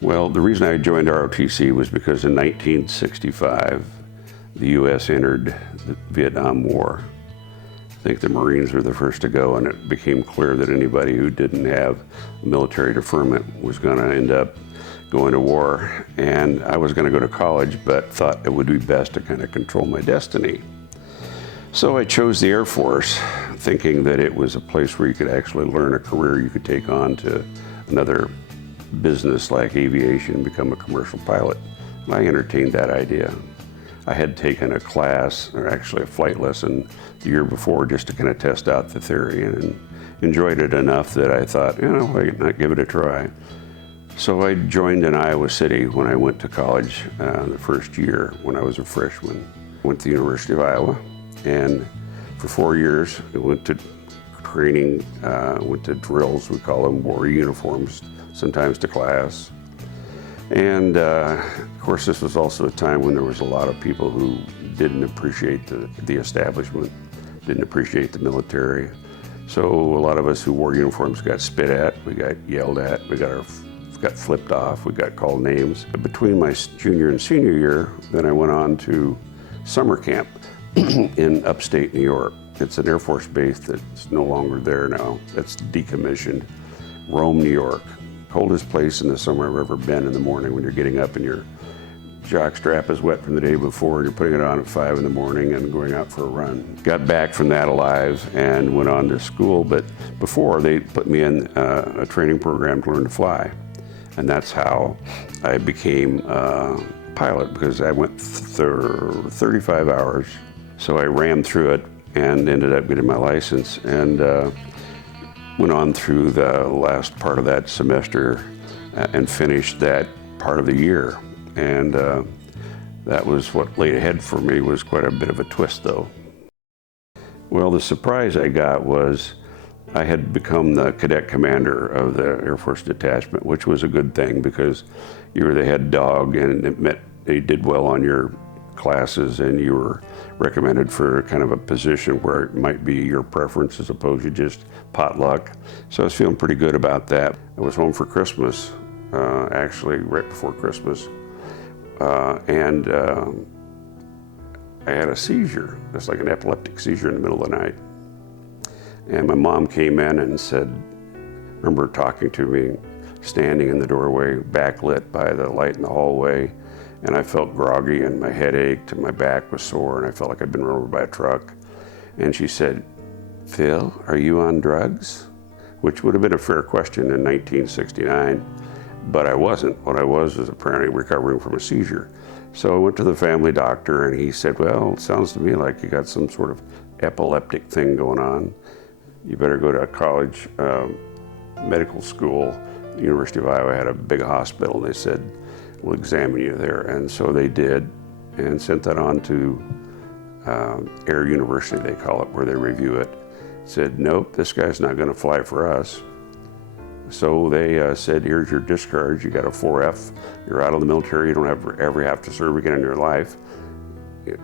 Well, the reason I joined ROTC was because in 1965, the U.S. entered the Vietnam War. I think the Marines were the first to go, and it became clear that anybody who didn't have military deferment was going to end up going to war. And I was going to go to college, but thought it would be best to kind of control my destiny. So I chose the Air Force, thinking that it was a place where you could actually learn a career you could take on to another business like aviation and become a commercial pilot. And I entertained that idea. I had taken a class, or actually a flight lesson, the year before just to kind of test out the theory, and enjoyed it enough that I thought, you know, why not give it a try. So I joined in Iowa City when I went to college the first year when I was a freshman. Went to the University of Iowa, and for 4 years I went to training, went to drills, we call them, wore uniforms, sometimes to class. And of course, this was also a time when there was a lot of people who didn't appreciate the establishment, didn't appreciate the military. So a lot of us who wore uniforms got spit at, we got yelled at, we got flipped off, we got called names. Between my junior and senior year, then I went on to summer camp in upstate New York. It's an Air Force base that's no longer there now. That's decommissioned. Rome, New York. Coldest place in the summer I've ever been in the morning when you're getting up and your jock strap is wet from the day before and you're putting it on at 5 in the morning and going out for a run. Got back from that alive and went on to school, but before they put me in a training program to learn to fly. And that's how I became a pilot, because I went 35 hours. So I rammed through it and ended up getting my license, and went on through the last part of that semester and finished that part of the year. And that was what laid ahead for me, was quite a bit of a twist though. Well, the surprise I got was I had become the cadet commander of the Air Force detachment, which was a good thing because you were the head dog, and it meant they did well on your classes and you were recommended for kind of a position where it might be your preference as opposed to just potluck. So I was feeling pretty good about that. I was home for Christmas, actually right before Christmas, and I had a seizure, just like an epileptic seizure in the middle of the night. And my mom came in and said, remember talking to me, standing in the doorway, backlit by the light in the hallway, and I felt groggy and my head ached and my back was sore and I felt like I'd been run over by a truck. And she said, Phil, are you on drugs? Which would have been a fair question in 1969, but I wasn't. What I was apparently recovering from a seizure. So I went to the family doctor and he said, well, it sounds to me like you got some sort of epileptic thing going on. You better go to a college medical school. The University of Iowa had a big hospital, and they said, we'll examine you there. And so they did, and sent that on to Air University, they call it, where they review it. Said, nope, this guy's not gonna fly for us. So they said, here's your discharge, you got a 4F, you're out of the military, you don't ever have to serve again in your life.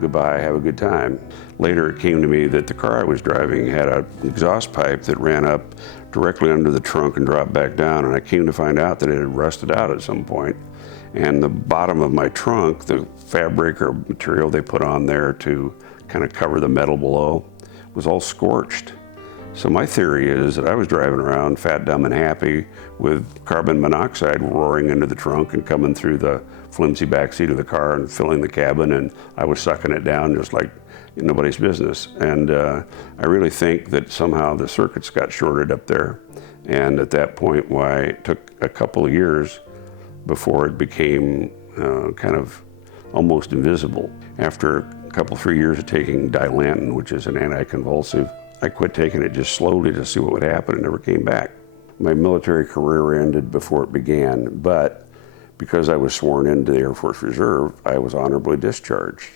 Goodbye, have a good time. Later it came to me that the car I was driving had an exhaust pipe that ran up directly under the trunk and dropped back down, and I came to find out that it had rusted out at some point. And the bottom of my trunk, the fabric or material they put on there to kind of cover the metal below, was all scorched. So my theory is that I was driving around fat, dumb, and happy with carbon monoxide roaring into the trunk and coming through the flimsy back seat of the car and filling the cabin, and I was sucking it down just like nobody's business. And I really think that somehow the circuits got shorted up there, and at that point, why it took a couple of years before it became kind of almost invisible. After a couple, 3 years of taking Dilantin, which is an anticonvulsive, I quit taking it just slowly to see what would happen and never came back. My military career ended before it began, but because I was sworn into the Air Force Reserve, I was honorably discharged.